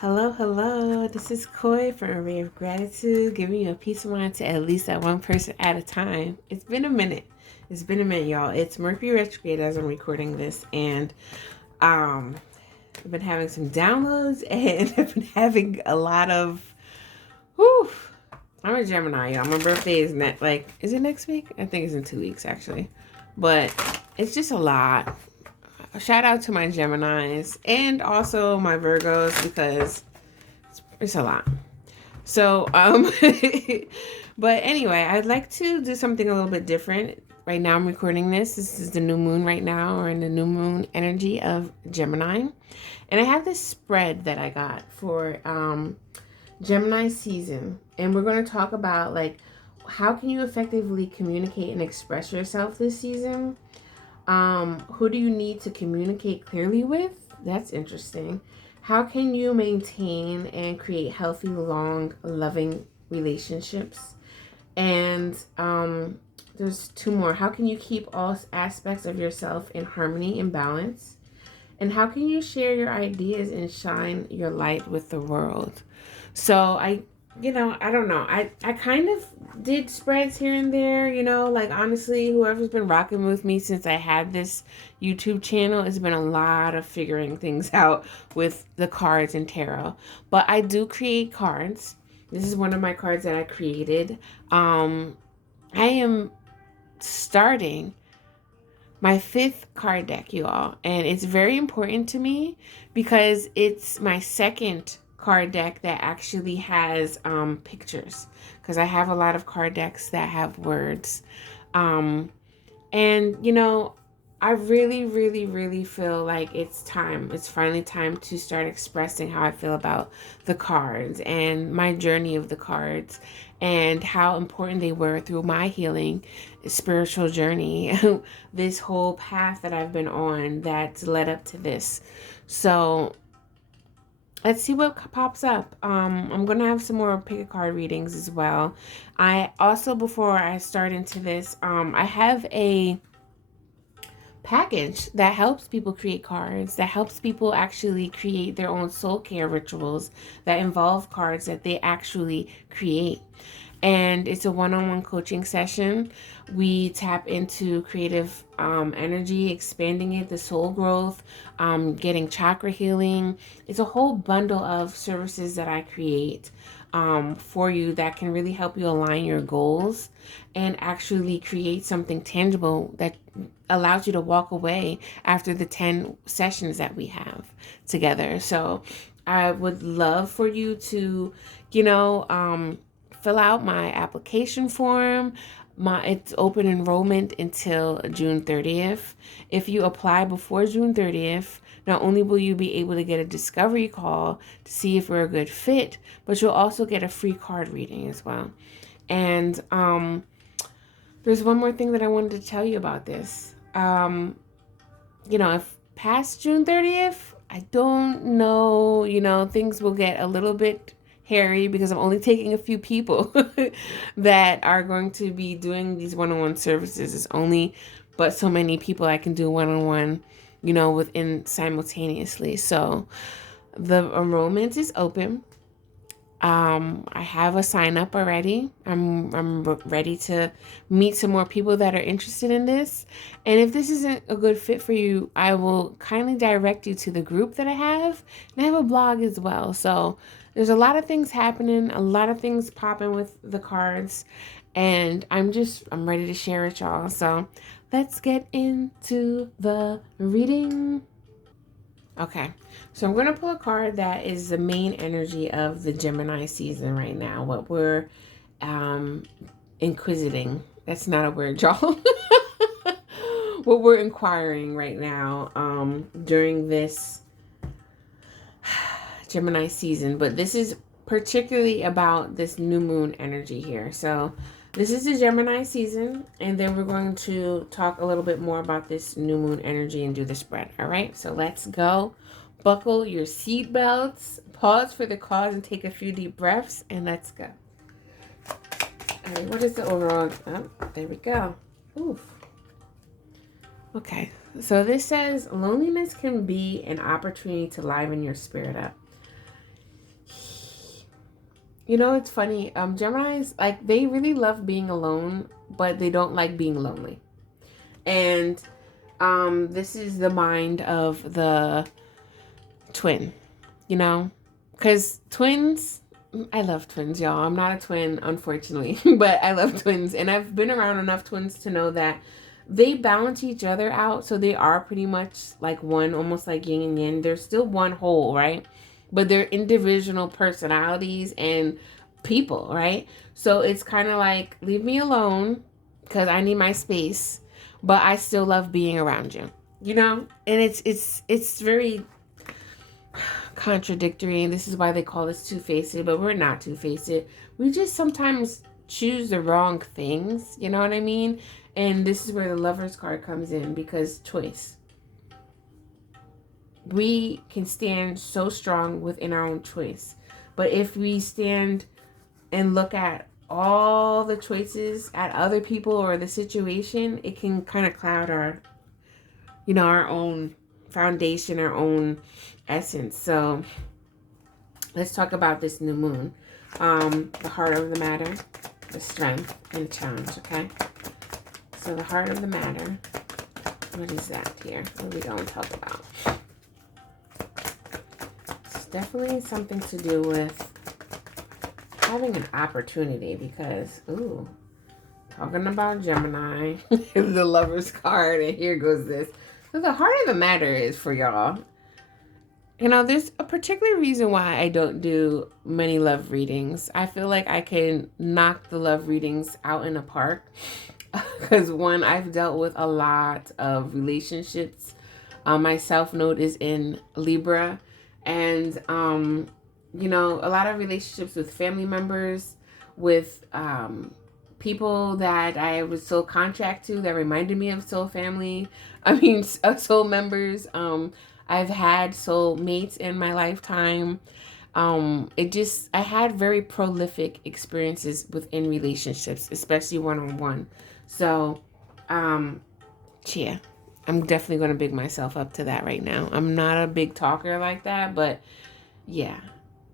Hello, hello. This is Koi from A Ray of Gratitude, giving you a peace of mind to at least that one person at a time. It's been a minute. It's been a minute, y'all. It's Mercury retrograde as I'm recording this, and I've been having some downloads, and I've been having a lot of. Whew. I'm a Gemini, y'all. My birthday is is it next week? I think it's in 2 weeks actually, but it's just a lot. A shout out to my Geminis and also my Virgos because it's a lot. So, but anyway, I'd like to do something a little bit different. Right now, I'm recording this. This is the new moon right now. We're in the new moon energy of Gemini. And I have this spread that I got for Gemini season. And we're going to talk about how can you effectively communicate and express yourself this season? Who do you need to communicate clearly with? That's interesting. How can you maintain and create healthy, long, loving relationships? And there's two more. How can you keep all aspects of yourself in harmony and balance? And how can you share your ideas and shine your light with the world? So I don't know. I kind of did spreads here and there, honestly, whoever's been rocking with me since I had this YouTube channel, it's been a lot of figuring things out with the cards and tarot. But I do create cards. This is one of my cards that I created. I am starting my fifth card deck, you all, and it's very important to me because it's my second card deck that actually has pictures, because I have a lot of card decks that have words, and I really, really, really feel like it's time. It's finally time to start expressing how I feel about the cards and my journey of the cards and how important they were through my healing spiritual journey, this whole path that I've been on that's led up to this. So let's see what pops up. I'm going to have some more pick a card readings as well. I also, before I start into this, I have a package that helps people create cards, that helps people actually create their own soul care rituals that involve cards that they actually create. And it's a one-on-one coaching session. We tap into creative energy, expanding it, the soul growth, getting chakra healing. It's a whole bundle of services that I create for you that can really help you align your goals and actually create something tangible that allows you to walk away after the 10 sessions that we have together. So I would love for you to, fill out my application form. It's open enrollment until June 30th. If you apply before June 30th, not only will you be able to get a discovery call to see if we're a good fit, but you'll also get a free card reading as well. And there's one more thing that I wanted to tell you about this. If past June 30th, I don't know, things will get a little bit hairy because I'm only taking a few people that are going to be doing these one-on-one services. It's only but so many people I can do one-on-one, within simultaneously. So the enrollment is open. I have a sign up already. I'm ready to meet some more people that are interested in this. And if this isn't a good fit for you, I will kindly direct you to the group that I have. And I have a blog as well. So there's a lot of things happening, a lot of things popping with the cards. And I'm ready to share it, y'all. So let's get into the reading. Okay, so I'm going to pull a card that is the main energy of the Gemini season right now. What we're inquisiting. That's not a word, y'all. What we're inquiring right now during this Gemini season. But this is particularly about this new moon energy here. So this is the Gemini season, and then we're going to talk a little bit more about this new moon energy and do the spread. All right, so let's go. Buckle your seatbelts, pause for the cause, and take a few deep breaths, and let's go. All right, what is the overall? Oh, there we go. Oof. Okay, so this says loneliness can be an opportunity to liven your spirit up. You know, it's funny. Geminis, like, they really love being alone, but they don't like being lonely. And this is the mind of the twin, you know? Because twins, I love twins, y'all. I'm not a twin, unfortunately, but I love twins. And I've been around enough twins to know that they balance each other out. So they are pretty much like one, almost like yin and yang. They're still one whole, right? But they're individual personalities and people, right? So it's kind of like, leave me alone because I need my space, but I still love being around you, you know? And it's very contradictory, and this is why they call us two-faced, but we're not two-faced. We just sometimes choose the wrong things, you know what I mean? And this is where the Lover's card comes in, because choice. We can stand so strong within our own choice, but if we stand and look at all the choices at other people or the situation, it can kind of cloud our, you know, our own foundation, our own essence. So let's talk about this new moon. The heart of the matter, the strength, and the challenge, okay? So the heart of the matter, what is that here? What are we going to talk about? It's definitely something to do with having an opportunity, because, ooh, talking about Gemini, the Lover's card, and here goes this. So the heart of the matter is for y'all. You know, there's a particular reason why I don't do many love readings. I feel like I can knock the love readings out in the park. Because one, I've dealt with a lot of relationships. My South Node is in Libra. And, you know, a lot of relationships with family members, with people that I was soul contract to that reminded me of soul family. Soul members. I've had soul mates in my lifetime. I had very prolific experiences within relationships, especially one-on-one. So, yeah, I'm definitely going to big myself up to that right now. I'm not a big talker like that, but yeah,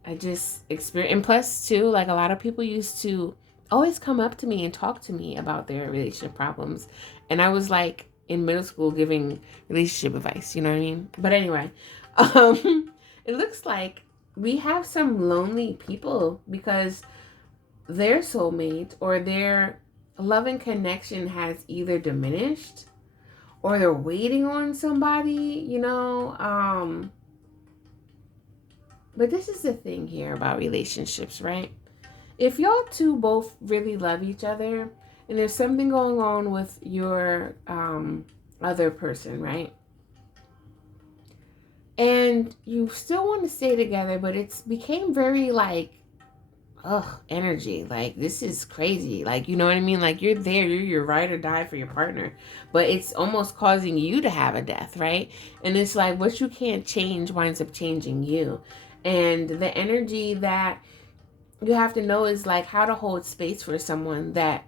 I just experience. And plus, too, like, a lot of people used to always come up to me and talk to me about their relationship problems. And I was like in middle school giving relationship advice, you know what I mean? But anyway, it looks like we have some lonely people because their soulmate or their loving connection has either diminished or they're waiting on somebody, you know. But this is the thing here about relationships, right? If y'all two both really love each other and there's something going on with your other person, right? And you still want to stay together, but it's became very like, energy. Like, this is crazy. Like, you know what I mean? Like, you're there, you're your ride or die for your partner, but it's almost causing you to have a death, right? And it's like what you can't change winds up changing you. And the energy that you have to know is like how to hold space for someone that,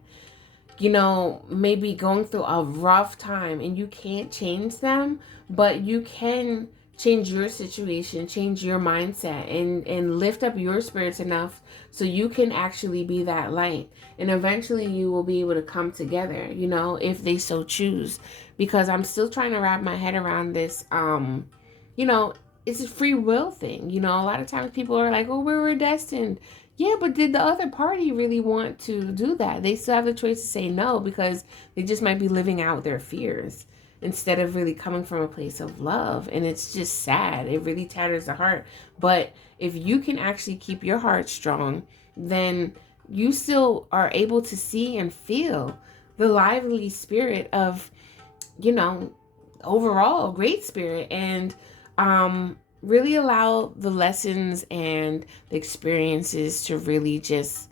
you know, maybe going through a rough time, and you can't change them, but you can change your situation, change your mindset, and lift up your spirits enough so you can actually be that light. And eventually you will be able to come together, you know, if they so choose. Because I'm still trying to wrap my head around this, you know, it's a free will thing. You know, a lot of times people are like, oh, we were destined. Yeah, but did the other party really want to do that? They still have the choice to say no, because they just might be living out their fears instead of really coming from a place of love. And it's just sad. It really tatters the heart. But if you can actually keep your heart strong, then you still are able to see and feel the lively spirit of, you know, overall great spirit. And really allow the lessons and the experiences to really just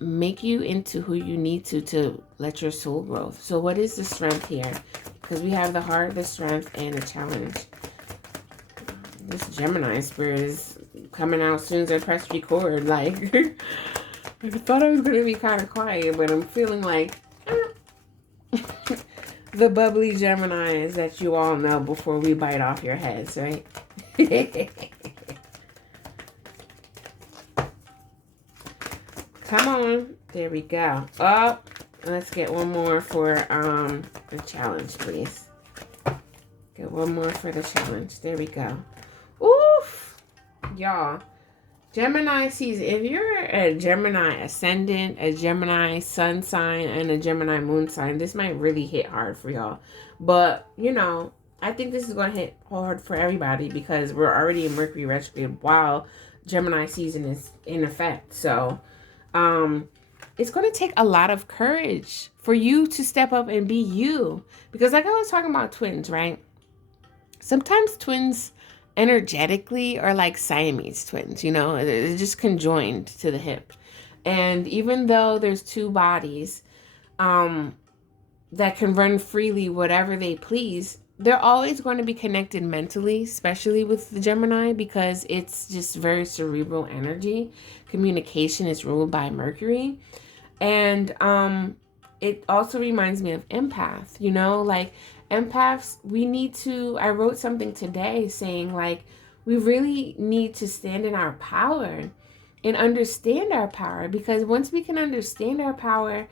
make you into who you need to let your soul grow. So what is the strength here? Because we have the heart, the strength, and the challenge. This Gemini spirit is coming out as soon as I press record. Like, I thought I was going to be kind of quiet, but I'm feeling like the bubbly Geminis that you all know before we bite off your heads, right? Come on. There we go. Oh, let's get one more for the challenge, please. Get one more for the challenge. There we go. Oof. Y'all. Gemini season. If you're a Gemini ascendant, a Gemini sun sign, and a Gemini moon sign, this might really hit hard for y'all. But, you know, I think this is going to hit hard for everybody because we're already in Mercury retrograde while Gemini season is in effect. So, it's going to take a lot of courage for you to step up and be you. Because like I was talking about twins, right? Sometimes twins energetically are like Siamese twins, you know, they're just conjoined to the hip. And even though there's two bodies that can run freely whatever they please, they're always going to be connected mentally, especially with the Gemini, because it's just very cerebral energy. Communication is ruled by Mercury. And it also reminds me of empath, you know, like empaths, we need to, I wrote something today saying like, we really need to stand in our power and understand our power, because once we can understand our power,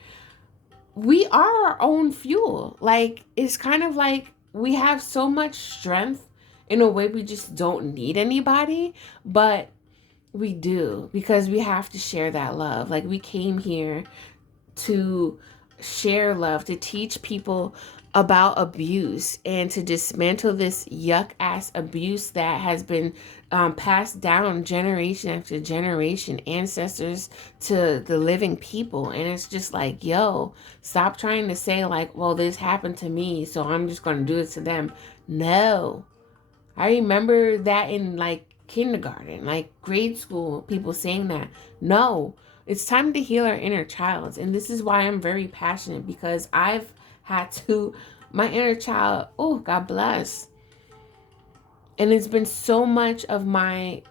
we are our own fuel. Like, it's kind of like we have so much strength in a way we just don't need anybody, but we do, because we have to share that love. Like, we came here to share love, to teach people about abuse and to dismantle this yuck ass abuse that has been passed down generation after generation, ancestors to the living people. And it's just like, yo, stop trying to say like, well, this happened to me, so I'm just going to do it to them. No. I remember that in like kindergarten, like grade school, people saying that. No, it's time to heal our inner child. And this is why I'm very passionate, because I've had to, my inner child, oh, God bless. And it's been so much of my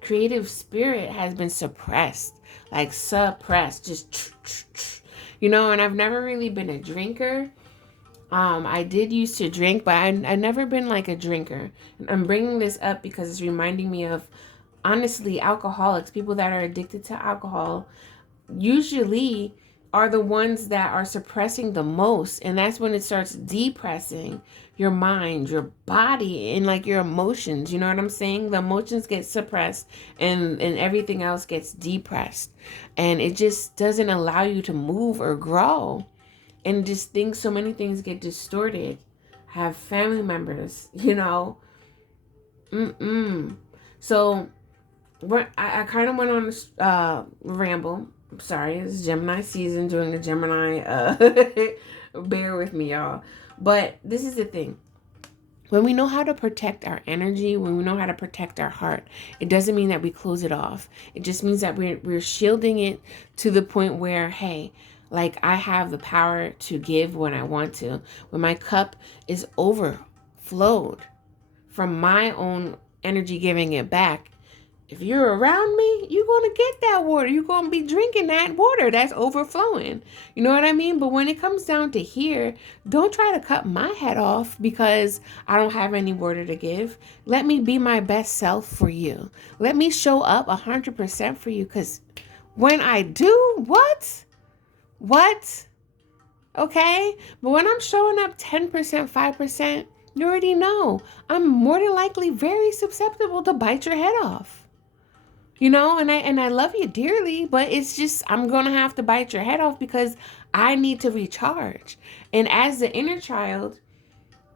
creative spirit has been suppressed, like suppressed, just, you know, and I've never really been a drinker. I did used to drink, but I've never been like a drinker. And I'm bringing this up because it's reminding me of, honestly, alcoholics, people that are addicted to alcohol, usually are the ones that are suppressing the most. And that's when it starts depressing your mind, your body, and like your emotions. You know what I'm saying? The emotions get suppressed and everything else gets depressed. And it just doesn't allow you to move or grow. And just think so many things get distorted. Have family members, you know. So I kind of went on this ramble. I'm sorry, it's Gemini season, doing a Gemini. Bear with me, y'all. But this is the thing. When we know how to protect our energy, when we know how to protect our heart, it doesn't mean that we close it off. It just means that we're shielding it to the point where, hey, like I have the power to give when I want to. When my cup is overflowed from my own energy giving it back, if you're around me, you're going to get that water. You're going to be drinking that water that's overflowing. You know what I mean? But when it comes down to here, don't try to cut my head off because I don't have any water to give. Let me be my best self for you. Let me show up 100% for you, because when I do, what? Okay? But when I'm showing up 10%, 5%, you already know I'm more than likely very susceptible to bite your head off. You know, and I love you dearly, but it's just, I'm going to have to bite your head off because I need to recharge. And as the inner child,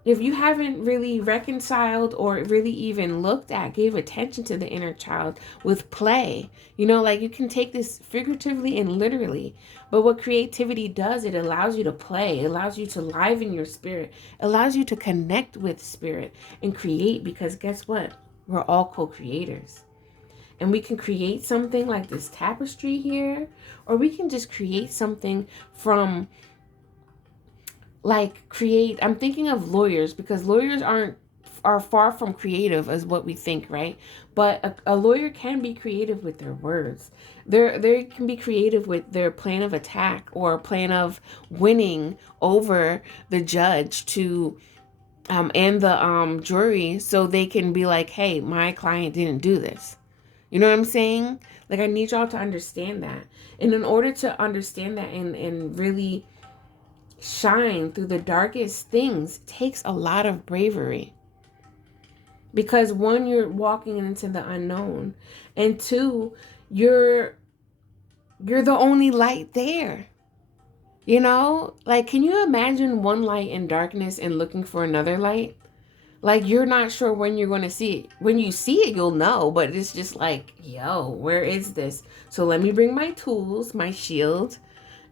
if you haven't really reconciled or really even looked at, gave attention to the inner child with play, you know, like you can take this figuratively and literally, but what creativity does, it allows you to play, it allows you to liven your spirit, allows you to connect with spirit and create, because guess what? We're all co-creators. And we can create something like this tapestry here, or we can just create something from I'm thinking of lawyers, because lawyers are far from creative as what we think, right? But a lawyer can be creative with their words. They can be creative with their plan of attack or plan of winning over the judge to and the jury, so they can be like, hey, my client didn't do this. You know what I'm saying? Like, I need y'all to understand that. And in order to understand that and really shine through the darkest things, takes a lot of bravery. Because one, you're walking into the unknown. And two, you're the only light there. You know? Like, can you imagine one light in darkness and looking for another light? Like, you're not sure when you're going to see it. When you see it, you'll know. But it's just like, yo, where is this? So let me bring my tools, my shield,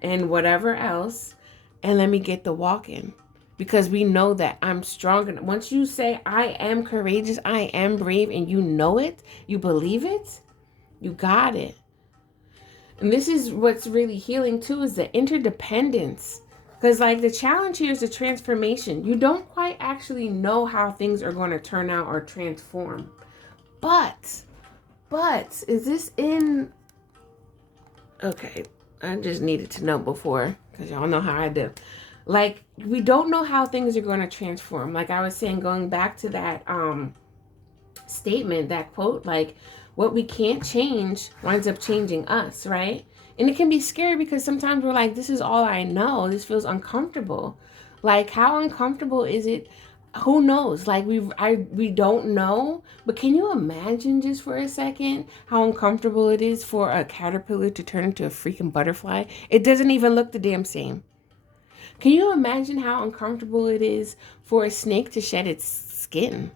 and whatever else. And let me get the walking. Because we know that I'm strong. And once you say, I am courageous, I am brave, and you know it, you believe it, you got it. And this is what's really healing too, is the interdependence. Because like the challenge here is the transformation. You don't quite actually know how things are going to turn out or transform. But, is this in... Okay, I just needed to know before, because y'all know how I do. Like, we don't know how things are going to transform. Like I was saying, going back to that statement, that quote, like, what we can't change winds up changing us, right? And it can be scary because sometimes we're like, this is all I know. This feels uncomfortable. Like, how uncomfortable is it? Who knows? Like, we don't know. But can you imagine just for a second how uncomfortable it is for a caterpillar to turn into a freaking butterfly? It doesn't even look the damn same. Can you imagine how uncomfortable it is for a snake to shed its skin?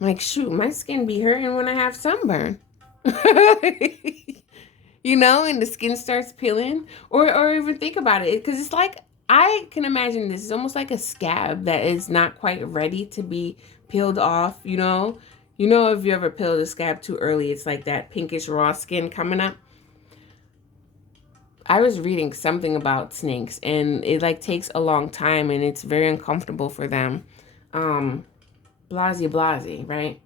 Like, shoot, my skin be hurting when I have sunburn. You know, and the skin starts peeling. Or even think about it. Because it's like, I can imagine this. It's almost like a scab that is not quite ready to be peeled off, you know? You know, if you ever peeled a scab too early, it's like that pinkish raw skin coming up. I was reading something about snakes, and it like takes a long time, and it's very uncomfortable for them. Blasey, right?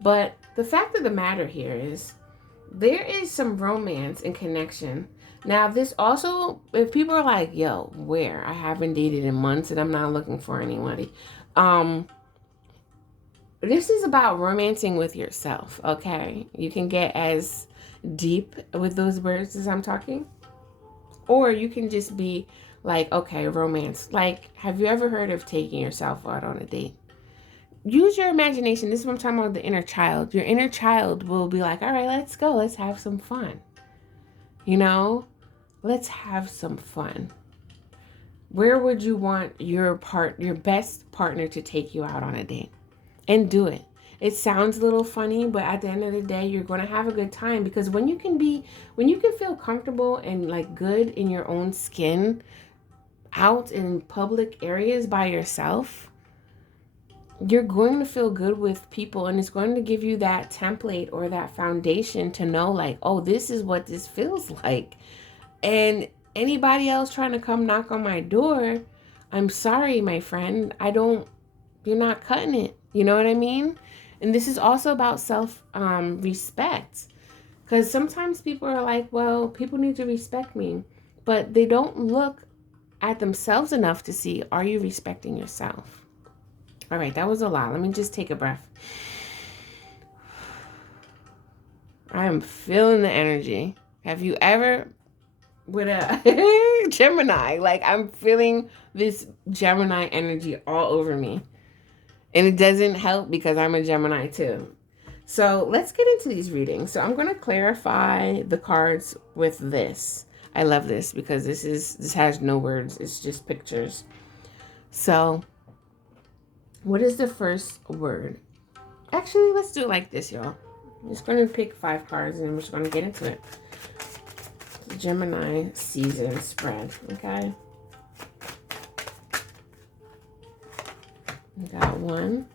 But the fact of the matter here is there is some romance and connection. Now, this also, if people are like, yo, where? I haven't dated in months and I'm not looking for anybody. This is about romancing with yourself, okay? You can get as deep with those words as I'm talking. Or you can just be like, okay, romance. Like, have you ever heard of taking yourself out on a date? Use your imagination. This is what I'm talking about, the inner child. Your inner child will be like, all right, let's go. Let's have some fun. You know, let's have some fun. Where would you want your best partner to take you out on a date? And do it. It sounds a little funny, but at the end of the day, you're going to have a good time, because when you can feel comfortable and like good in your own skin out in public areas by yourself, you're going to feel good with people, and it's going to give you that template or that foundation to know like, oh, this is what this feels like. And anybody else trying to come knock on my door, I'm sorry, my friend, you're not cutting it. You know what I mean? And this is also about self-respect. Because sometimes people are like, well, people need to respect me. But they don't look at themselves enough to see, are you respecting yourself? All right, that was a lot. Let me just take a breath. I am feeling the energy. Have you ever, with a Gemini, like I'm feeling this Gemini energy all over me. And it doesn't help because I'm a Gemini too. So let's get into these readings. So I'm going to clarify the cards with this. I love this because this has no words. It's just pictures. So what is the first word? Actually, let's do it like this, y'all. I'm just going to pick 5 cards and then we're just going to get into it. Gemini season spread, okay? We got 1.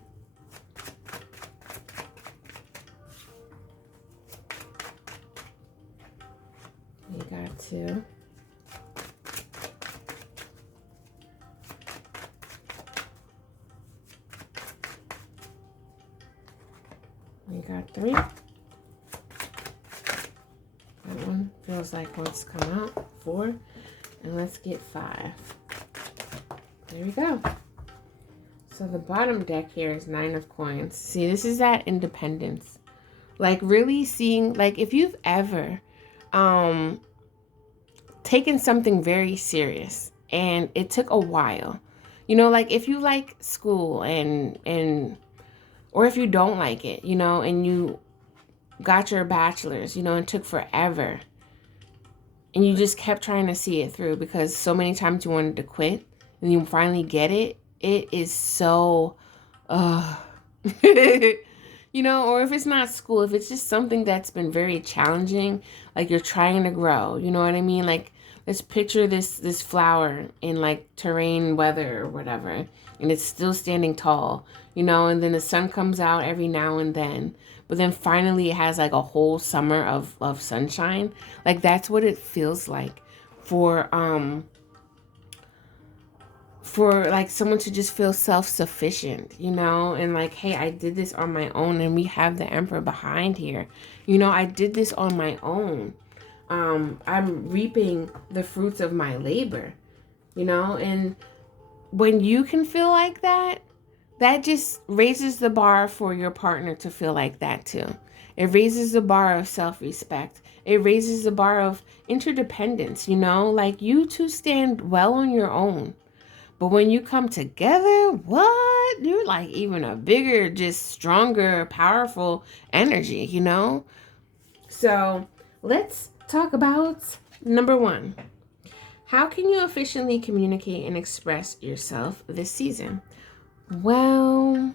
We got 2. We got 3. That one feels like wants to come out. 4. And let's get 5. There we go. So the bottom deck here is 9 of coins. See, this is that independence, Like really seeing, like if you've ever taken something very serious and it took a while, like if you like school and or if you don't like it, and you got your bachelor's, and took forever and you just kept trying to see it through because so many times you wanted to quit and you finally get it, it is so, uh, or if it's not school, if it's just something that's been very challenging, like you're trying to grow, you know what I mean? Like, let's picture this flower in like terrain weather or whatever, and it's still standing tall, and then the sun comes out every now and then, but then finally it has like a whole summer of sunshine. Like that's what it feels like for like someone to just feel self-sufficient, and like, hey, I did this on my own, and we have the emperor behind here. I did this on my own. I'm reaping the fruits of my labor, and when you can feel like that, that just raises the bar for your partner to feel like that too. It raises the bar of self-respect. It raises the bar of interdependence, like you two stand well on your own. But when you come together, what? You're like even a bigger, just stronger, powerful energy, So let's talk about number 1. How can you efficiently communicate and express yourself this season? Well,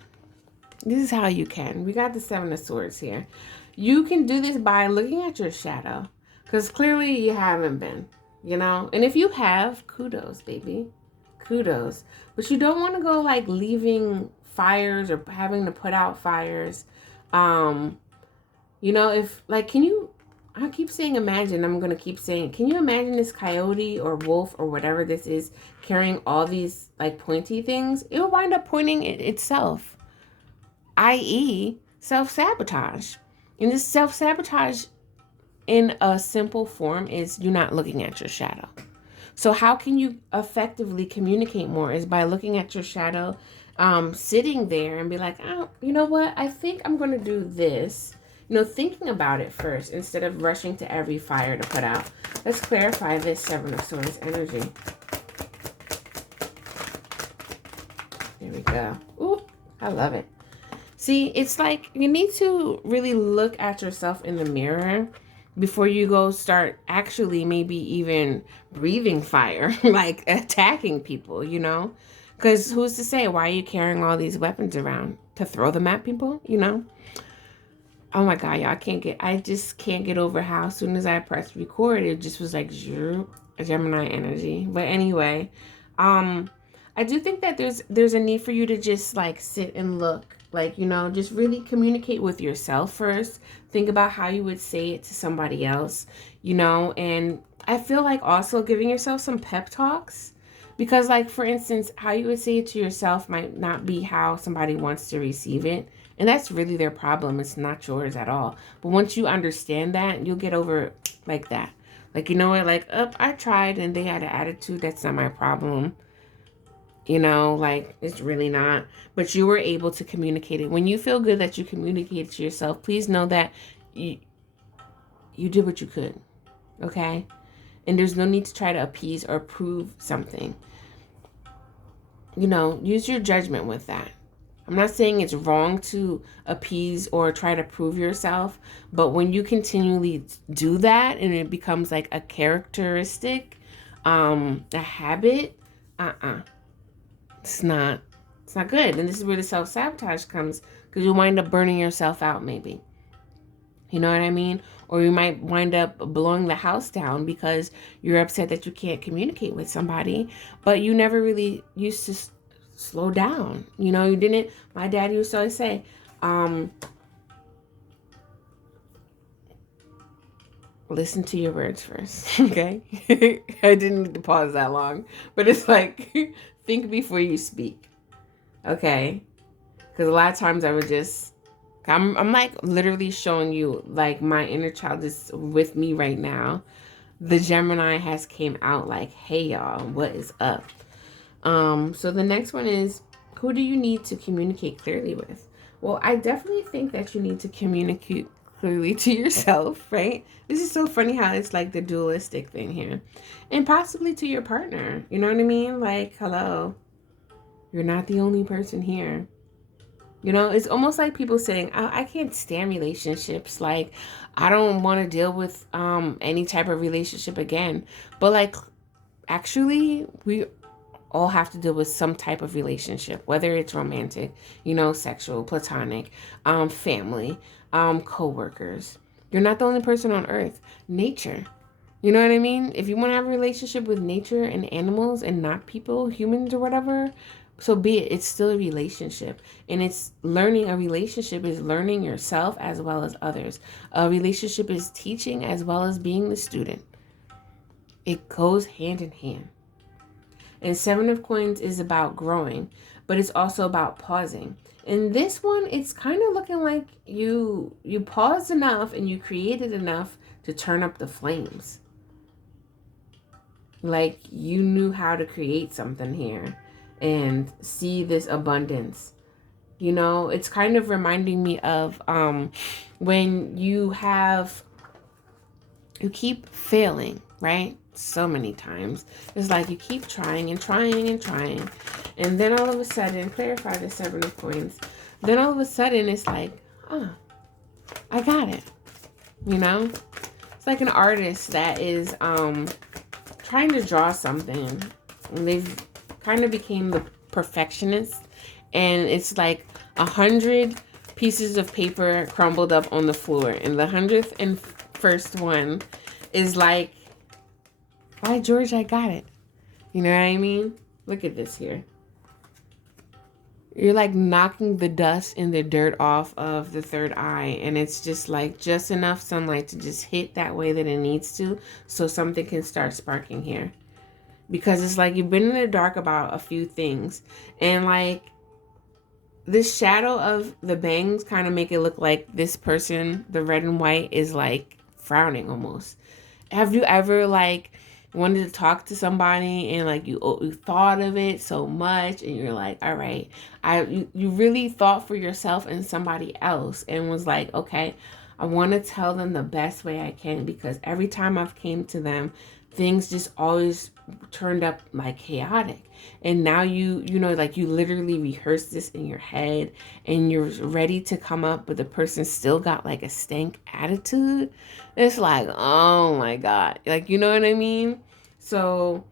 this is how you can. We got the 7 of Swords here. You can do this by looking at your shadow, because clearly you haven't been, And if you have, kudos, baby. Kudos. But you don't want to go like leaving fires or having to put out fires. If like, I keep saying imagine, I'm going to keep saying, can you imagine this coyote or wolf or whatever this is carrying all these like pointy things? It will wind up pointing it itself, i.e. self-sabotage. And this self-sabotage in a simple form is you're not looking at your shadow. So how can you effectively communicate more is by looking at your shadow, sitting there and be like, oh, you know what? I think I'm going to do this. Thinking about it first instead of rushing to every fire to put out. Let's clarify this 7 of Swords energy. There we go. Ooh, I love it. See, it's like you need to really look at yourself in the mirror before you go start actually maybe even breathing fire, like attacking people, Because who's to say, why are you carrying all these weapons around? To throw them at people, Oh my God, y'all, I just can't get over how as soon as I pressed record, it just was like a Gemini energy. But anyway, I do think that there's a need for you to just like sit and look, like, just really communicate with yourself first. Think about how you would say it to somebody else, and I feel like also giving yourself some pep talks, because like, for instance, how you would say it to yourself might not be how somebody wants to receive it. And that's really their problem. It's not yours at all. But once you understand that, you'll get over it like that. Like, you know what? Like, I tried and they had an attitude. That's not my problem. Like, it's really not. But you were able to communicate it. When you feel good that you communicated to yourself, please know that you did what you could. Okay? And there's no need to try to appease or prove something. Use your judgment with that. I'm not saying it's wrong to appease or try to prove yourself, but when you continually do that and it becomes like a characteristic, a habit, it's not good. And this is where the self-sabotage comes, because you'll wind up burning yourself out maybe. You know what I mean? Or you might wind up blowing the house down because you're upset that you can't communicate with somebody, but you never really used to slow down. You didn't. My dad used to always say, listen to your words first. Okay. I didn't need to pause that long, but it's like, think before you speak. Okay. Because a lot of times I would just, I'm like literally showing you like my inner child is with me right now. The Gemini has came out like, hey y'all, what is up? So the next one is, who do you need to communicate clearly with? Well, I definitely think that you need to communicate clearly to yourself, right? This is so funny how it's like the dualistic thing here. And possibly to your partner. You know what I mean? Like, hello, you're not the only person here. You know, it's almost like people saying, I can't stand relationships. Like, I don't want to deal with any type of relationship again. But like, actually, we all have to deal with some type of relationship, whether it's romantic, you know, sexual, platonic, family, co-workers. You're not the only person on earth. Nature. You know what I mean? If you want to have a relationship with nature and animals and not people, humans or whatever, so be it. It's still a relationship. And it's learning a relationship is learning yourself as well as others. A relationship is teaching as well as being the student. It goes hand in hand. And Seven of Coins is about growing, but it's also about pausing. In this one, it's kind of looking like you paused enough and you created enough to turn up the flames. Like you knew how to create something here and see this abundance. You know, it's kind of reminding me of when you keep failing, right? So many times. It's like you keep trying and trying and trying. And then all of a sudden, clarify the Seven of Coins. Then all of a sudden it's like, oh, I got it. You know? It's like an artist that is trying to draw something. And they've kind of became the perfectionist. And it's like 100 pieces of paper crumbled up on the floor. And the 101st one is like, by George, I got it. You know what I mean? Look at this here. You're like knocking the dust and the dirt off of the third eye. And it's just like just enough sunlight to just hit that way that it needs to. So something can start sparking here. Because it's like you've been in the dark about a few things. And like this shadow of the bangs kind of make it look like this person, the red and white, is like frowning almost. Have you ever like wanted to talk to somebody and like you thought of it so much and you're like, all right, you really thought for yourself and somebody else and was like, okay, I want to tell them the best way I can, because every time I've came to them, things just always turned up like chaotic. And now you know, like you literally rehearsed this in your head and you're ready to come up, but the person still got like a stank attitude. It's like, oh my God. Like, you know what I mean? So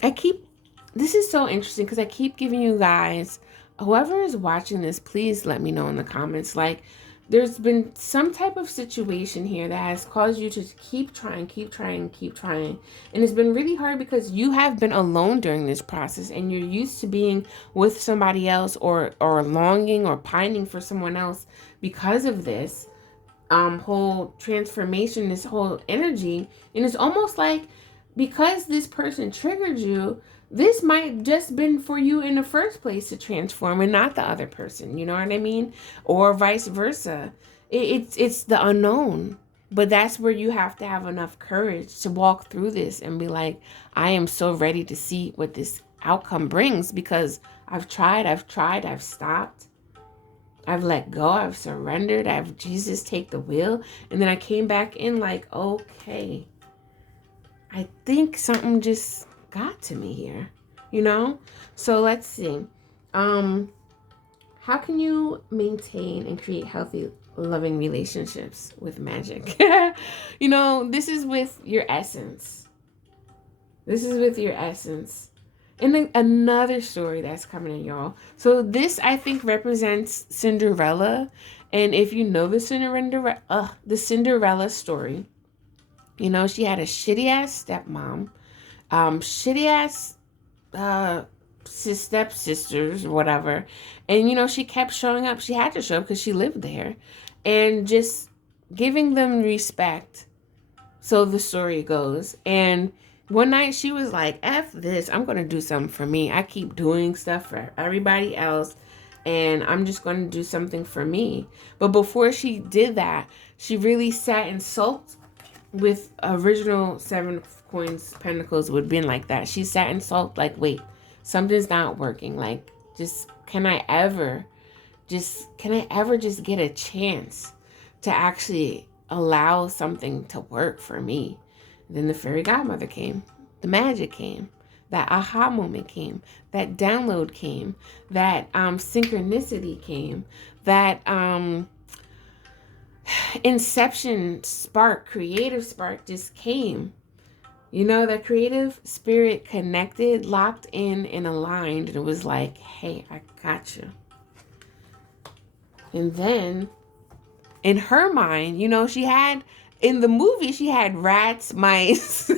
this is so interesting because I keep giving you guys, whoever is watching this, please let me know in the comments. Like, there's been some type of situation here that has caused you to keep trying. And it's been really hard because you have been alone during this process and you're used to being with somebody else or longing or pining for someone else because of this whole transformation, this whole energy. And it's almost like because this person triggered you, this might just been for you in the first place to transform and not the other person. You know what I mean? Or vice versa. It's the unknown. But that's where you have to have enough courage to walk through this and be like, I am so ready to see what this outcome brings, because I've tried, I've stopped. I've let go, I've surrendered, I've Jesus take the wheel. And then I came back in like, okay, I think something just got to me here, you know? So let's see. How can you maintain and create healthy, loving relationships with magic? You know, this is with your essence. And then another story that's coming in, y'all. So this, I think, represents Cinderella. And if you know the Cinderella story, you know, she had a shitty-ass stepmom, shitty-ass stepsisters, whatever. And, you know, she kept showing up. She had to show up because she lived there. And just giving them respect. So the story goes. And one night she was like, F this, I'm going to do something for me. I keep doing stuff for everybody else, and I'm just going to do something for me. But before she did that, she really sat and sulked. With original Seven of Coins, Pentacles would have been like that. She sat and sulked like, wait, something's not working. Like, just, can I ever just get a chance to actually allow something to work for me. Then the fairy godmother came, the magic came, that aha moment came, that download came, that synchronicity came, that inception spark, creative spark just came. You know, that creative spirit connected, locked in, and aligned. And it was like, hey, I got you. And then in her mind, you know, she had, in the movie, she had rats, mice,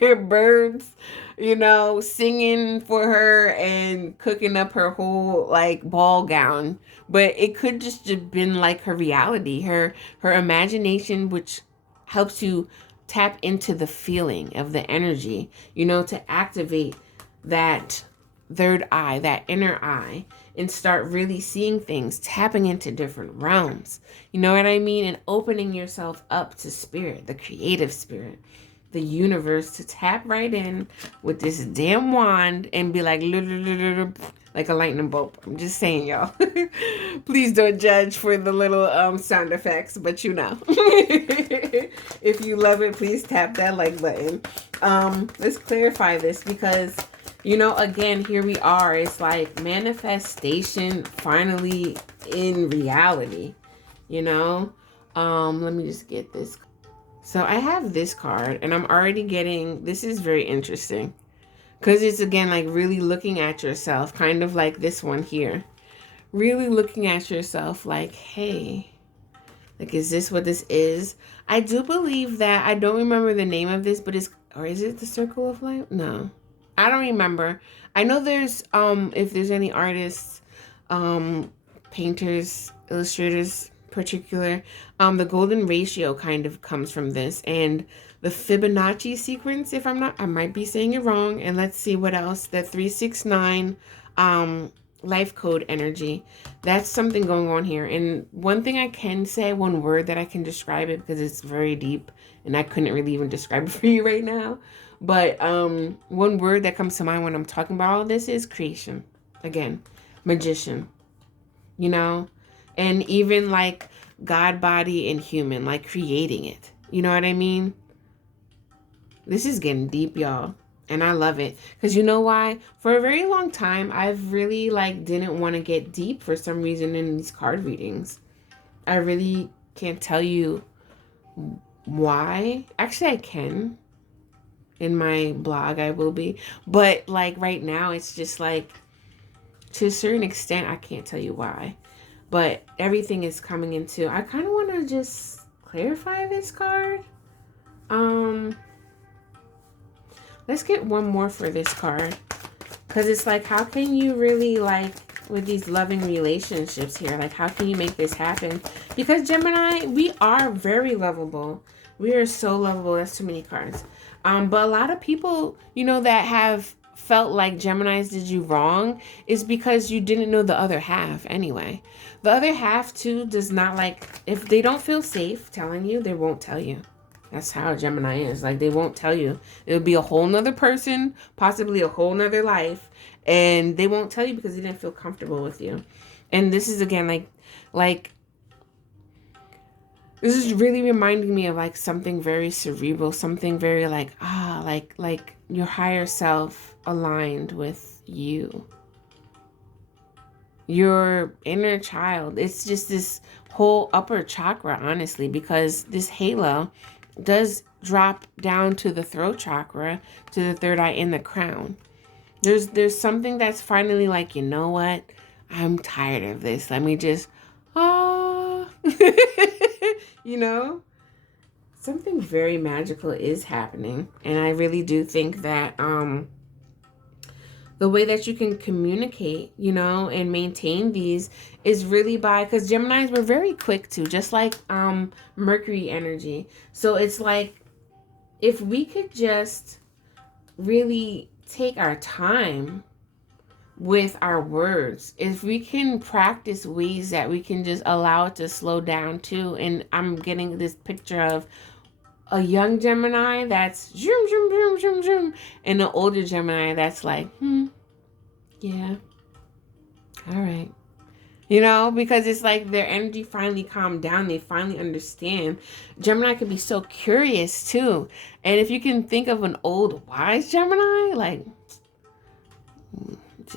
birds, you know, singing for her and cooking up her whole like ball gown. But it could just been like her reality, her imagination, which helps you tap into the feeling of the energy, you know, to activate that third eye, that inner eye, and start really seeing things, tapping into different realms. You know what I mean? And opening yourself up to spirit, the creative spirit, the universe, to tap right in with this damn wand and be like a lightning bolt. I'm just saying, y'all. Please don't judge for the little sound effects, but you know. If you love it, please tap that like button. Let's clarify this because, you know, again, here we are. It's like manifestation finally in reality, you know? Let me just get this. So I have this card and I'm already getting, this is very interesting because it's again, like really looking at yourself, kind of like this one here, really looking at yourself like, hey, like, is this what this is? I do believe that, I don't remember the name of this, but or is it the Circle of Life? No. I don't remember. I know there's, if there's any artists, painters, illustrators, particular, the golden ratio kind of comes from this, and the Fibonacci sequence, if I'm not, I might be saying it wrong, and let's see what else, the 369, life code energy, that's something going on here. And one thing I can say, one word that I can describe it, because it's very deep, and I couldn't really even describe it for you right now. But one word that comes to mind when I'm talking about all this is creation. Again, magician, you know, and even like God, body, and human, like creating it. You know what I mean? This is getting deep, y'all. And I love it. Because you know why? For a very long time, I've really like didn't want to get deep for some reason in these card readings. I really can't tell you why. Actually, I can. In my blog, I will be. But like right now, it's just like, to a certain extent, I can't tell you why. But everything is coming into, I kind of want to just clarify this card. Let's get one more for this card. Because it's like, how can you really like, with these loving relationships here, like how can you make this happen? Because Gemini, we are very lovable. We are so lovable. That's too many cards. But a lot of people, you know, that have felt like Geminis did you wrong is because you didn't know the other half anyway. The other half too does not like, if they don't feel safe telling you, they won't tell you. That's how Gemini is. Like, they won't tell you. It'll be a whole nother person, possibly a whole nother life, and they won't tell you because they didn't feel comfortable with you. And this is again like this is really reminding me of like something very cerebral, something very like like your higher self aligned with you, your inner child. It's just this whole upper chakra, honestly, because this halo does drop down to the throat chakra, to the third eye in the crown. There's something that's finally like, you know what? I'm tired of this. Let me just, you know? Something very magical is happening. And I really do think that the way that you can communicate, you know, and maintain these is really by, because Geminis were very quick to, just like Mercury energy. So it's like, if we could just really take our time with our words, if we can practice ways that we can just allow it to slow down too. And I'm getting this picture of a young Gemini that's zoom, zoom, zoom, zoom, zoom, and an older Gemini that's like, yeah, all right. You know, because it's like their energy finally calmed down. They finally understand. Gemini can be so curious too. And if you can think of an old wise Gemini, like,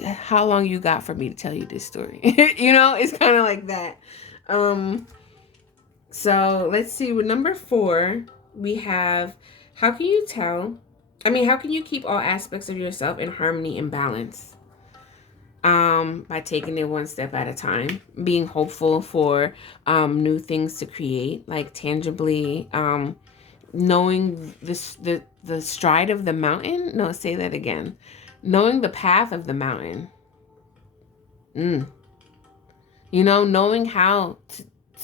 how long you got for me to tell you this story? You know, it's kind of like that. So let's see. With number 4, we have, how can you tell? How can you keep all aspects of yourself in harmony and balance? By taking it one step at a time, being hopeful for new things to create, like tangibly, knowing the stride of the mountain. No, say that again. Knowing the path of the mountain. You know, knowing how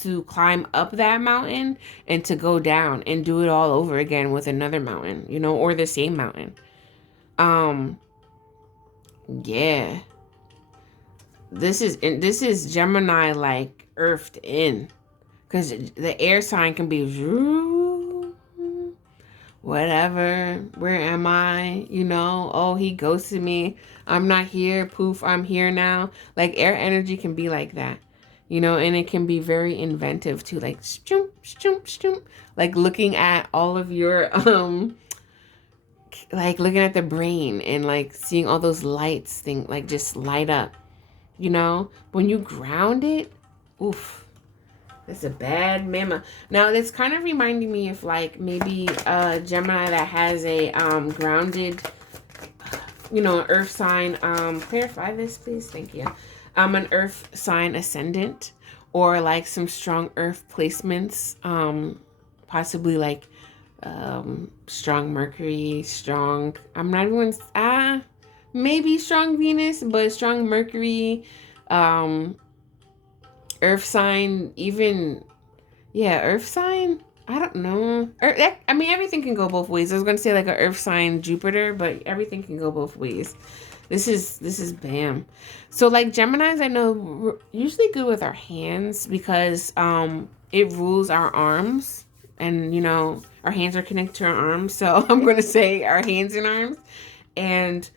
to climb up that mountain and to go down and do it all over again with another mountain, you know, or the same mountain. Yeah. This is Gemini, like, earthed in, because the air sign can be whatever, where am I, you know, oh, he ghosted me, I'm not here, poof, I'm here now. Like, air energy can be like that, you know, and it can be very inventive too, like shtoom, shtoom, shtoom, like looking at all of your like looking at the brain and like seeing all those lights thing like just light up, you know. When you ground it, oof, that's a bad mama. Now, that's kind of reminding me of, like, maybe a Gemini that has a grounded, you know, an earth sign. Clarify this, please. Thank you. An earth sign ascendant, or like some strong earth placements. Possibly like strong Mercury, strong. I'm not even maybe strong Venus, but strong Mercury. Earth sign, even, yeah, earth sign. I don't know. Everything can go both ways. I was gonna say like an earth sign Jupiter, but everything can go both ways. This is bam. So like Geminis, I know we're usually good with our hands because it rules our arms, and you know our hands are connected to our arms. So I'm gonna say our hands and arms, and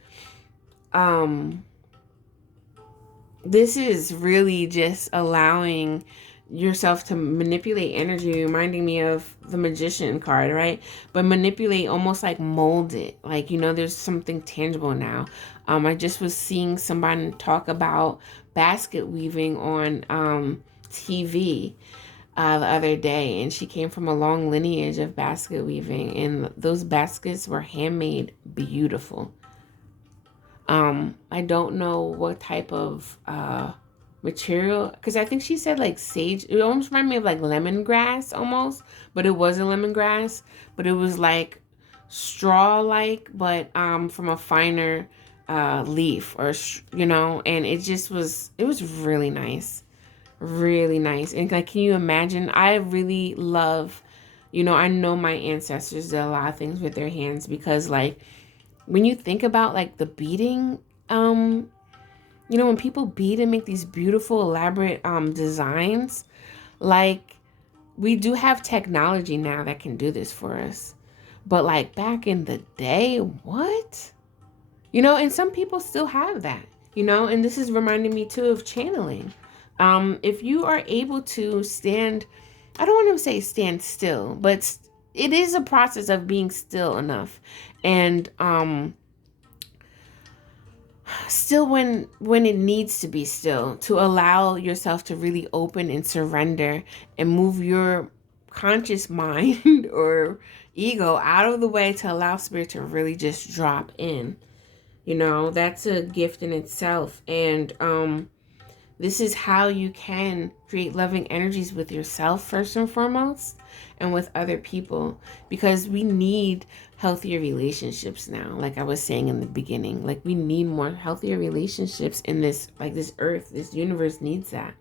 this is really just allowing yourself to manipulate energy, reminding me of the Magician card, right? But manipulate, almost like mold it. Like, you know, there's something tangible now. I just was seeing somebody talk about basket weaving on TV the other day, and she came from a long lineage of basket weaving, and those baskets were handmade beautiful. I don't know what type of material, because I think she said like sage. It almost reminded me of like lemongrass almost, but it wasn't lemongrass, but it was like straw like, but from a finer leaf, or you know, and it was really nice. Really nice. And like, can you imagine? I really love, you know, I know my ancestors did a lot of things with their hands, because like when you think about like the beading, you know, when people bead and make these beautiful elaborate designs, like, we do have technology now that can do this for us. But like back in the day, what? You know, and some people still have that, you know, and this is reminding me too of channeling. If you are able to stand, I don't want to say stand still, but it is a process of being still enough, and still when it needs to be still, to allow yourself to really open and surrender and move your conscious mind or ego out of the way to allow spirit to really just drop in. You know, that's a gift in itself. And this is how you can create loving energies with yourself first and foremost, and with other people, because we need healthier relationships now. Like I was saying in the beginning, like we need more healthier relationships in this, like this earth, this universe needs that,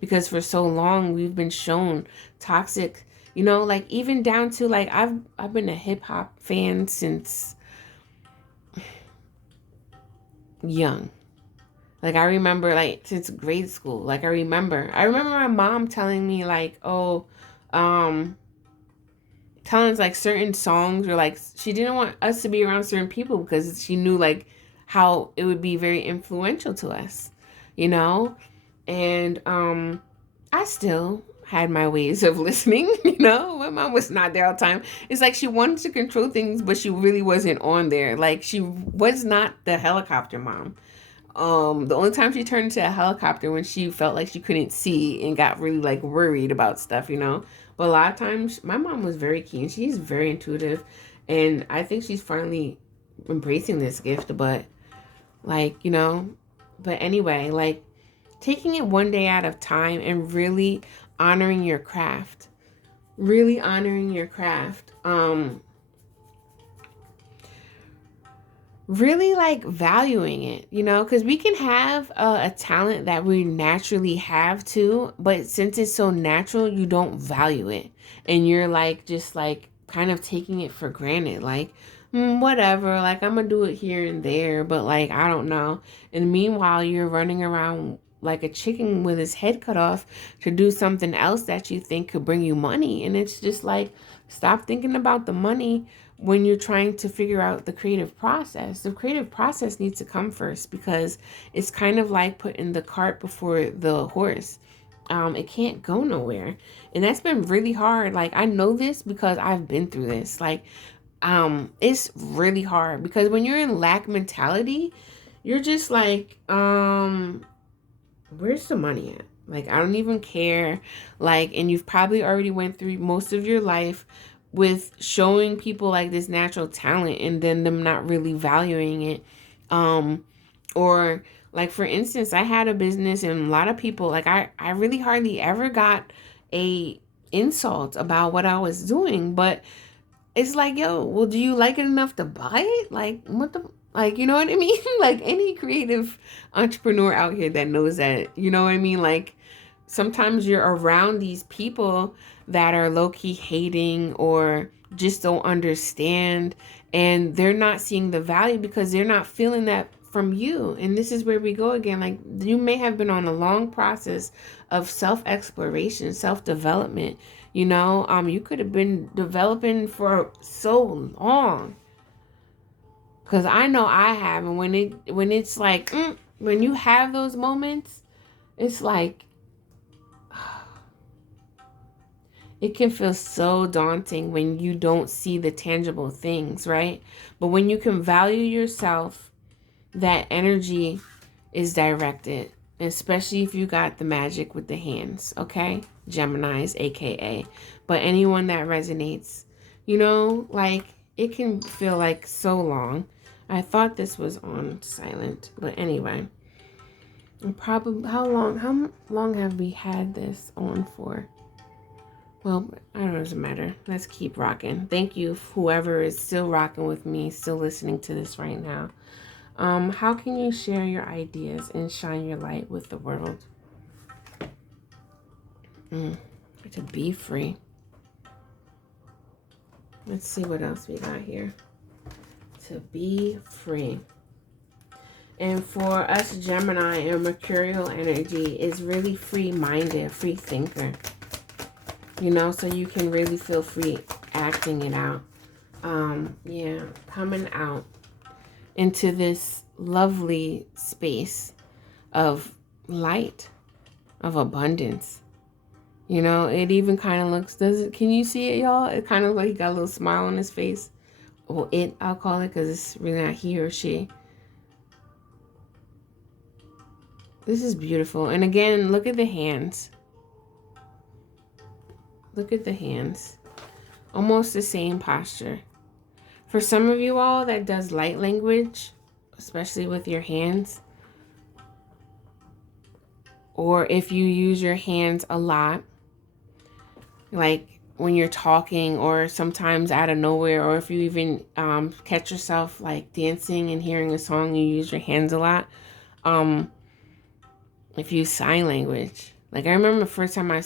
because for so long we've been shown toxic, you know, like even down to like I've been a hip hop fan since young. Like I remember, like since grade school, like I remember my mom telling me like, oh, telling us like certain songs, or like she didn't want us to be around certain people because she knew like how it would be very influential to us, you know? And I still had my ways of listening. My mom was not there all the time. It's like she wanted to control things, but she really wasn't on there. Like, she was not the helicopter mom. The only time she turned into a helicopter when she felt like she couldn't see and got really like worried about stuff. But a lot of times my mom was very keen. She's very intuitive, and I think she's finally embracing this gift. But like, but anyway, like, taking it one day at a time and really honoring your craft. Really honoring your craft. Really like valuing it, because we can have a talent that we naturally have too, but since it's so natural, you don't value it. And you're like, just like kind of taking it for granted. Like, whatever, like I'm gonna do it here and there, but like, I don't know. And meanwhile, you're running around like a chicken with his head cut off to do something else that you think could bring you money. And it's just like, stop thinking about the money when you're trying to figure out the creative process. The creative process needs to come first, because it's kind of like putting the cart before the horse. It can't go nowhere. And that's been really hard. Like, I know this because I've been through this. Like, it's really hard, because when you're in lack mentality, you're just like, where's the money at? Like, I don't even care. Like, and you've probably already went through most of your life with showing people like this natural talent and then them not really valuing it. Or like, for instance, I had a business, and a lot of people, like, I really hardly ever got a insult about what I was doing. But it's like, yo, well, do you like it enough to buy it? Like, what the, like, you know what I mean? Like, any creative entrepreneur out here that knows that, you know what I mean? Like, sometimes you're around these people that are low-key hating or just don't understand, and they're not seeing the value because they're not feeling that from you. And this is where we go again. Like, you may have been on a long process of self-exploration, self-development. You could have been developing for so long, because I know I have. And when it's like, when you have those moments, it's like, it can feel so daunting when you don't see the tangible things, right? But when you can value yourself, that energy is directed, especially if you got the magic with the hands, okay? Geminis, aka. But anyone that resonates, like, it can feel like so long. I thought this was on silent, but anyway. Probably, how long have we had this on for? Well, I don't know, it doesn't matter. Let's keep rocking. Thank you, whoever is still rocking with me, still listening to this right now. How can you share your ideas and shine your light with the world? To be free. Let's see what else we got here. To be free. And for us Gemini and Mercurial energy is really free-minded, free thinker. So you can really feel free acting it out. Coming out into this lovely space of light, of abundance. It even kind of looks, can you see it, y'all? It kind of like he got a little smile on his face. Well, I'll call it, because it's really not he or she. This is beautiful. And again, look at the hands. Look at the hands. Almost the same posture. For some of you all that does light language, especially with your hands, or if you use your hands a lot, like when you're talking, or sometimes out of nowhere, or if you even catch yourself like dancing and hearing a song, you use your hands a lot. If you use sign language, like, I remember the first time I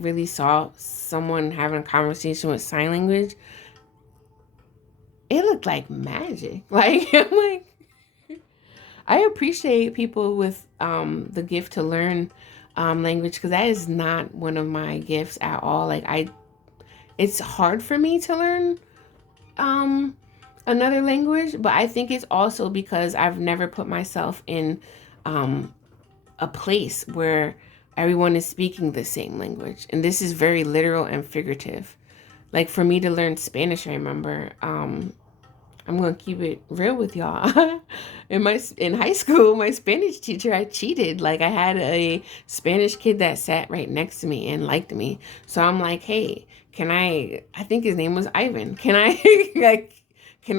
really saw someone having a conversation with sign language, it looked like magic. Like, I'm like, I appreciate people with the gift to learn language, because that is not one of my gifts at all. Like, it's hard for me to learn another language, but I think it's also because I've never put myself in a place where everyone is speaking the same language. And this is very literal and figurative. Like for me to learn Spanish, I remember, I'm going to keep it real with y'all. In high school, my Spanish teacher, I cheated. Like I had a Spanish kid that sat right next to me and liked me. So I'm like, hey, I think his name was Ivan. Can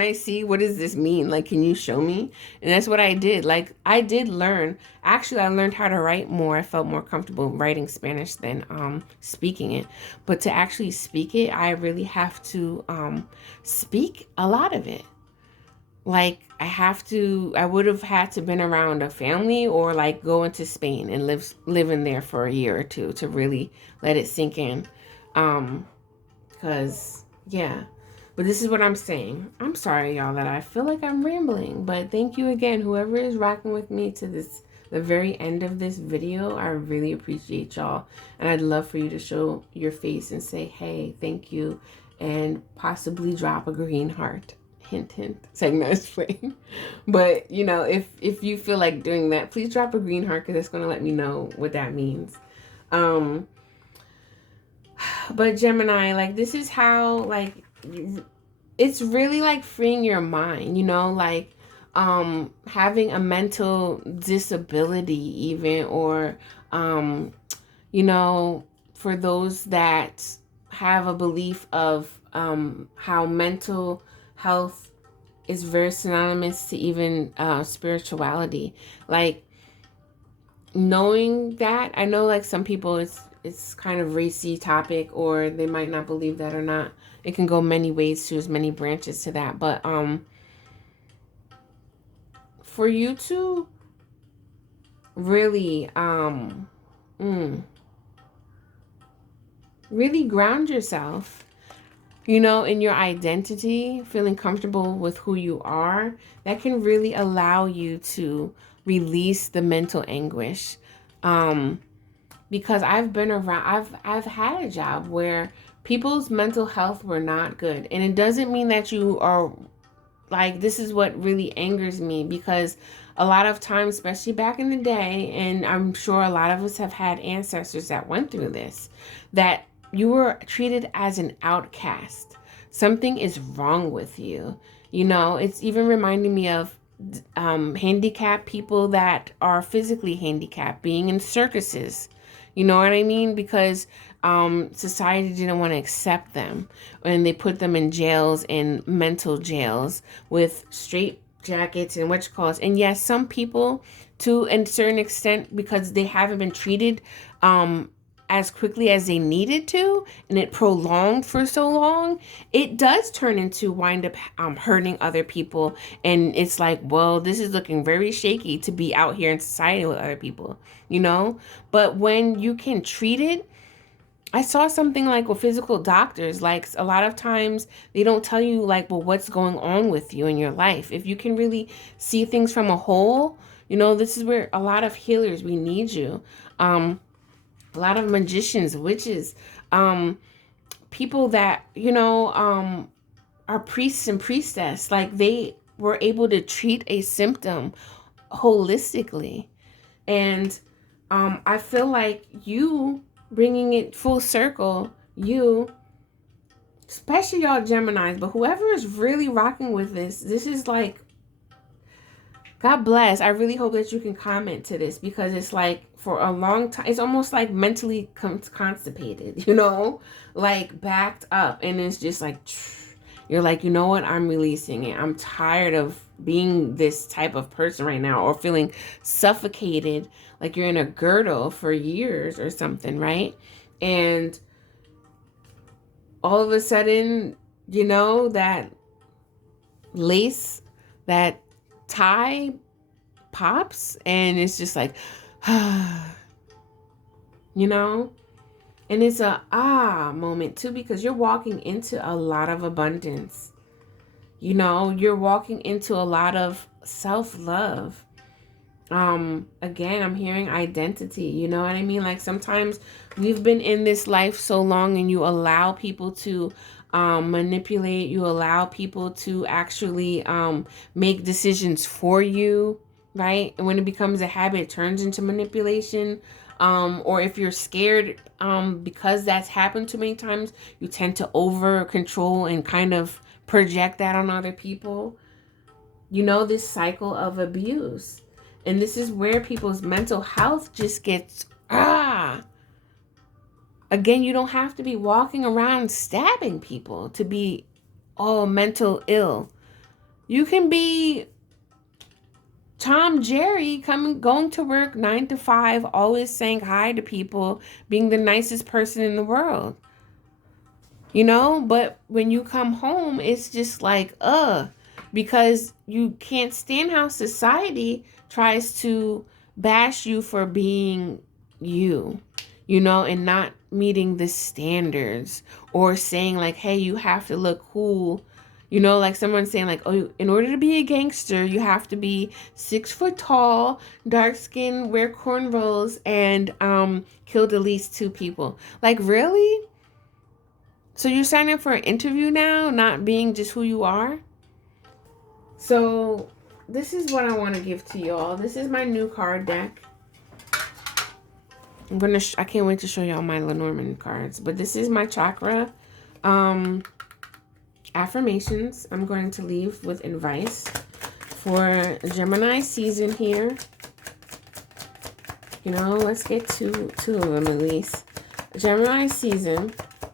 I see, what does this mean? Like, can you show me? And that's what I did. Like, I did learn. Actually, I learned how to write more. I felt more comfortable writing Spanish than speaking it. But to actually speak it, I really have to speak a lot of it. Like, I would have had to been around a family or like go into Spain and live in there for a year or two to really let it sink in. Because, yeah. But this is what I'm saying. I'm sorry, y'all, that I feel like I'm rambling. But thank you again, whoever is rocking with me to the very end of this video. I really appreciate y'all. And I'd love for you to show your face and say, hey, thank you. And possibly drop a green heart. Hint, hint. Saying that is funny. But, you know, if you feel like doing that, please drop a green heart because it's going to let me know what that means. But Gemini, like, this is how, like, it's really like freeing your mind, you know, like having a mental disability even, or you know, for those that have a belief of how mental health is very synonymous to even spirituality. Like, knowing that, I know like some people it's kind of racy topic, or they might not believe that or not. It can go many ways to, as many branches to that. But for you to really really ground yourself, you know, in your identity, feeling comfortable with who you are, that can really allow you to release the mental anguish. Because I've been around, I've had a job where people's mental health were not good. And it doesn't mean that you are like, this is what really angers me, because a lot of times, especially back in the day, and I'm sure a lot of us have had ancestors that went through this, that you were treated as an outcast. Something is wrong with you. You know, it's even reminding me of handicapped people that are physically handicapped being in circuses. You know what I mean? Because society didn't want to accept them, and they put them in jails, in mental jails with straight jackets and whatchalls. And yes, some people, to a certain extent, because they haven't been treated as quickly as they needed to, and it prolonged for so long, it does turn into wind up hurting other people. And it's like, well, this is looking very shaky to be out here in society with other people, you know? But when you can treat it, I saw something like with physical doctors, like a lot of times they don't tell you like, well, what's going on with you in your life. If you can really see things from a whole, you know, this is where a lot of healers, we need you. A lot of magicians, witches, people that, you know, are priests and priestess, like they were able to treat a symptom holistically. And I feel like you bringing it full circle, you, especially y'all Geminis, but whoever is really rocking with this is like, God bless. I really hope that you can comment to this, because it's like, for a long time, it's almost like mentally constipated, you know, like backed up. And it's just like, you're like, you know what? I'm releasing it. I'm tired of being this type of person right now, or feeling suffocated, like you're in a girdle for years or something, right? And all of a sudden, you know, that lace, that tie pops, and it's just like, you know, and it's a moment too, because you're walking into a lot of abundance. You know, you're walking into a lot of self-love. Again, I'm hearing identity, you know what I mean? Like sometimes we've been in this life so long, and you allow people to manipulate, you allow people to actually make decisions for you, right? And when it becomes a habit, it turns into manipulation. Or if you're scared, because that's happened too many times, you tend to over control and kind of project that on other people. You know, this cycle of abuse. And this is where people's mental health just gets, Again, you don't have to be walking around stabbing people to be all mental ill. You can be Tom Jerry going to work 9 to 5, always saying hi to people, being the nicest person in the world. You know, but when you come home, it's just like, because you can't stand how society tries to bash you for being you, you know, and not meeting the standards, or saying like, hey, you have to look cool. You know, like someone saying like, oh, in order to be a gangster, you have to be 6 foot tall, dark skin, wear cornrows, and killed at least 2 people. Like, really? So you're signing up for an interview now, not being just who you are? So this is what I want to give to y'all. This is my new card deck. I can't wait to show y'all my Lenormand cards. But this is my chakra affirmations. I'm going to leave with advice for Gemini season here. You know, let's get two of them at least. Gemini season,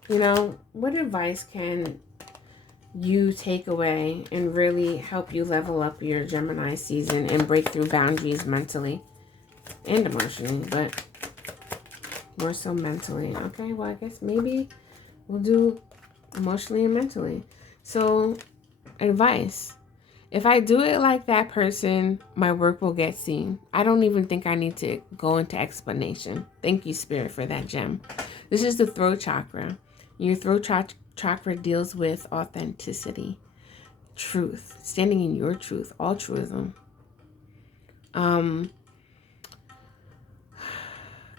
you know, what advice can you take away and really help you level up your Gemini season and break through boundaries mentally and emotionally, but more so mentally? Okay, well, I guess maybe we'll do emotionally and mentally. So, advice. If I do it like that person, my work will get seen. I don't even think I need to go into explanation. Thank you, Spirit, for that gem. This is the throat chakra. Your throat chakra deals with authenticity, truth, standing in your truth, altruism,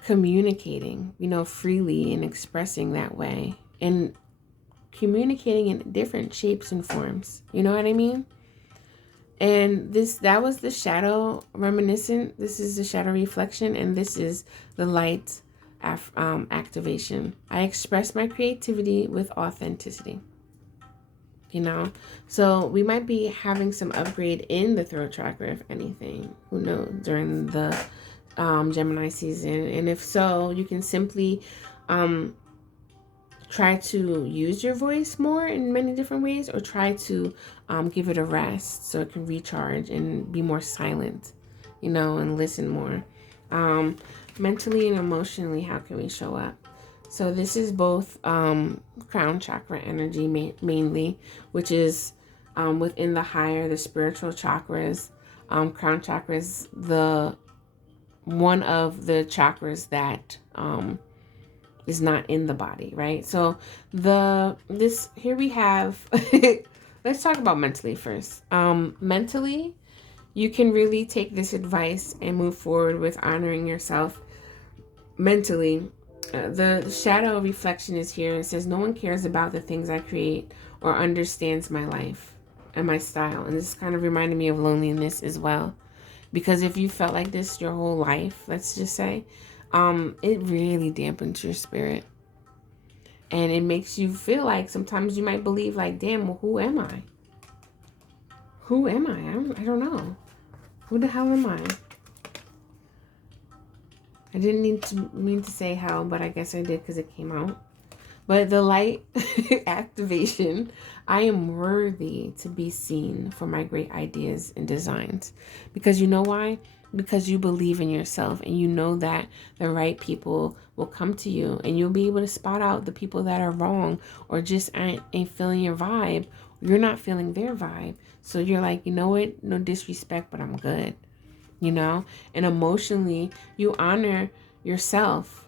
communicating, you know, freely and expressing that way, and communicating in different shapes and forms. You know what I mean? And that was the shadow reminiscent. This is the shadow reflection, and this is the light activation. I express my creativity with authenticity. You know, so we might be having some upgrade in the throat chakra, if anything. Who knows, during the Gemini season. And if so, you can simply try to use your voice more in many different ways, or try to give it a rest so it can recharge and be more silent, you know, and listen more. Mentally and emotionally, how can we show up? So this is both crown chakra energy mainly, which is within the higher, the spiritual chakras. Crown chakra is the one of the chakras that is not in the body, right? So here we have, let's talk about mentally first. Mentally, you can really take this advice and move forward with honoring yourself mentally. The shadow reflection is here. It says, no one cares about the things I create or understands my life and my style. And this kind of reminded me of loneliness as well. Because if you felt like this your whole life, let's just say, it really dampens your spirit. And it makes you feel like sometimes you might believe like, damn, well, who am I? Who am I? I don't know. Who the hell am I? I didn't mean to say hell, but I guess I did because it came out. But the light activation, I am worthy to be seen for my great ideas and designs. Because you know why? Because you believe in yourself, and you know that the right people will come to you, and you'll be able to spot out the people that are wrong or just ain't feeling your vibe. You're not feeling their vibe. So you're like, you know what? No disrespect, but I'm good. You know? And emotionally, you honor yourself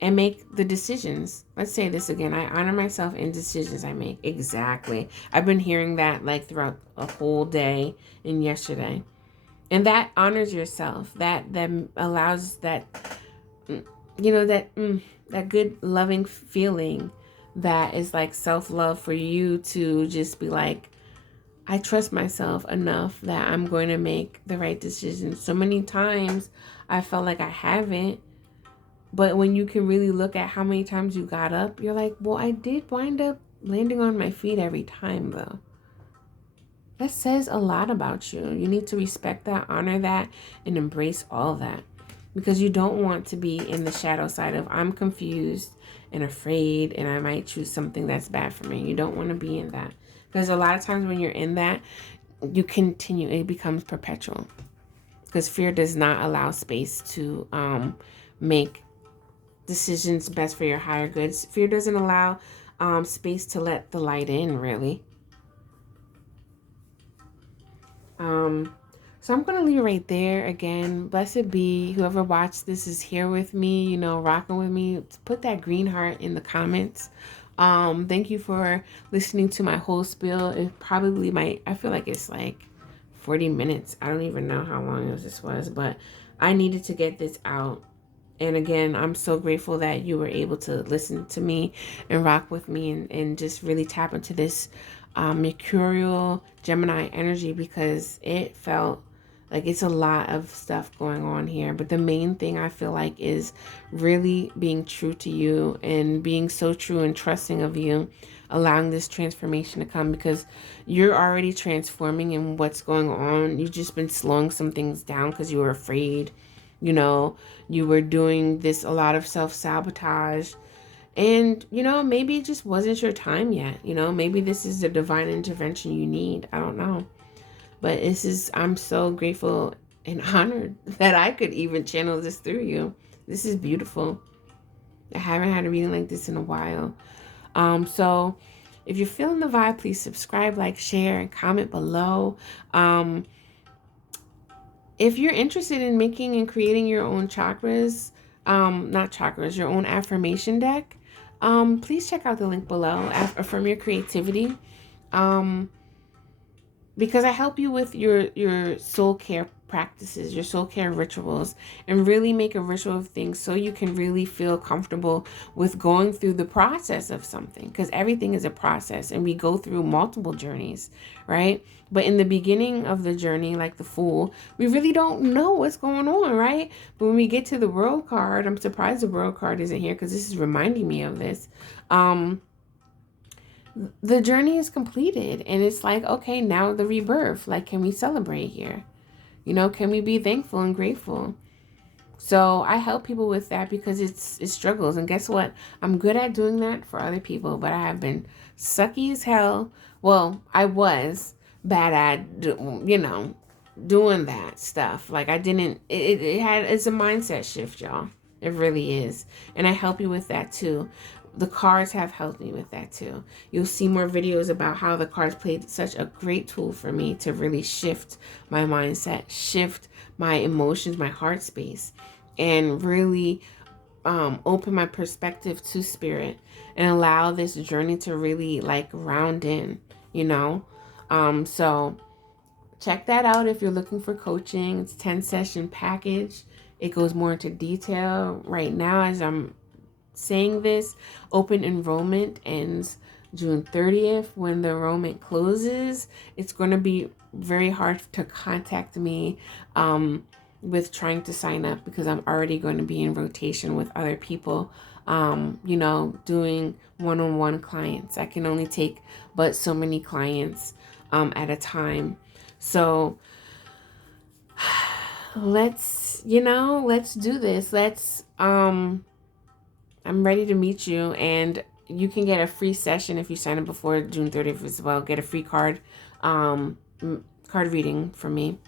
and make the decisions. Let's say this again. I honor myself in decisions I make. Exactly. I've been hearing that like throughout a whole day and yesterday. And that honors yourself. That allows that, you know, that good loving feeling that is like self-love for you to just be like, I trust myself enough that I'm going to make the right decision. So many times I felt like I haven't. But when you can really look at how many times you got up, you're like, well, I did wind up landing on my feet every time, though. That says a lot about you. You need to respect that, honor that, and embrace all that. Because you don't want to be in the shadow side of, I'm confused and afraid, and I might choose something that's bad for me. You don't want to be in that. Because a lot of times when you're in that, you continue, it becomes perpetual. Because fear does not allow space to make decisions best for your higher goods. Fear doesn't allow space to let the light in, really. So I'm going to leave it right there. Again, blessed be whoever watched this is here with me, you know, rocking with me. Put that green heart in the comments. Thank you for listening to my whole spiel. It probably might, I feel like it's like 40 minutes. I don't even know how long this was, but I needed to get this out. And again, I'm so grateful that you were able to listen to me and rock with me and just really tap into this Mercurial Gemini energy, because it felt like it's a lot of stuff going on here. But the main thing I feel like is really being true to you and being so true and trusting of you, allowing this transformation to come, because you're already transforming in what's going on. You've just been slowing some things down because you were afraid. You know, you were doing this, a lot of self-sabotage. And, you know, maybe it just wasn't your time yet. You know, maybe this is the divine intervention you need. I don't know. But I'm so grateful and honored that I could even channel this through you. This is beautiful. I haven't had a reading like this in a while. So if you're feeling the vibe, please subscribe, like, share, and comment below. If you're interested in making and creating your own chakras, not chakras, your own affirmation deck, please check out the link below. Affirm your creativity. Because I help you with your soul care practices, your soul care rituals, and really make a ritual of things so you can really feel comfortable with going through the process of something, because everything is a process and we go through multiple journeys, right? But in the beginning of the journey, like the Fool, we really don't know what's going on, right? But when we get to the World card, I'm surprised the World card isn't here, because this is reminding me of this. The journey is completed, and it's like, okay, now the rebirth. Like, can we celebrate here? You know, can we be thankful and grateful? So I help people with that because it struggles. And guess what? I'm good at doing that for other people, but I have been sucky as hell. Well, I was bad at, you know, doing that stuff. Like, I didn't, it's a mindset shift, y'all. It really is. And I help you with that too. The cards have helped me with that too. You'll see more videos about how the cards played such a great tool for me to really shift my mindset, shift my emotions, my heart space, and really open my perspective to spirit and allow this journey to really like round in, you know? So check that out if you're looking for coaching. It's a 10-session package. It goes more into detail. Right now, as I'm saying this, open enrollment ends June 30th. When the enrollment closes, it's going to be very hard to contact me with trying to sign up, because I'm already going to be in rotation with other people, you know, doing one-on-one clients. I can only take but so many clients at a time. So let's do this. I'm ready to meet you, and you can get a free session if you sign up before June 30th as well. Get a free card reading from me.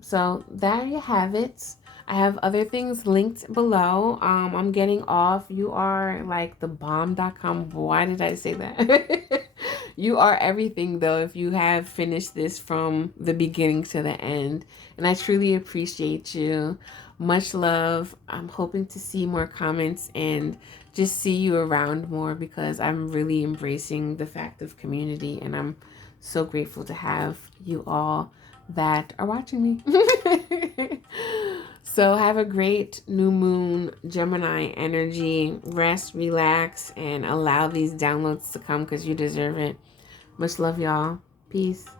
So there you have it. I have other things linked below. I'm getting off. You are like the bomb.com. Why did I say that? You are everything, though, if you have finished this from the beginning to the end. And I truly appreciate you. Much love. I'm hoping to see more comments and just see you around more, because I'm really embracing the fact of community, and I'm so grateful to have you all that are watching me. So have a great new moon Gemini energy. Rest, relax, and allow these downloads to come, because you deserve it. Much love, y'all. Peace.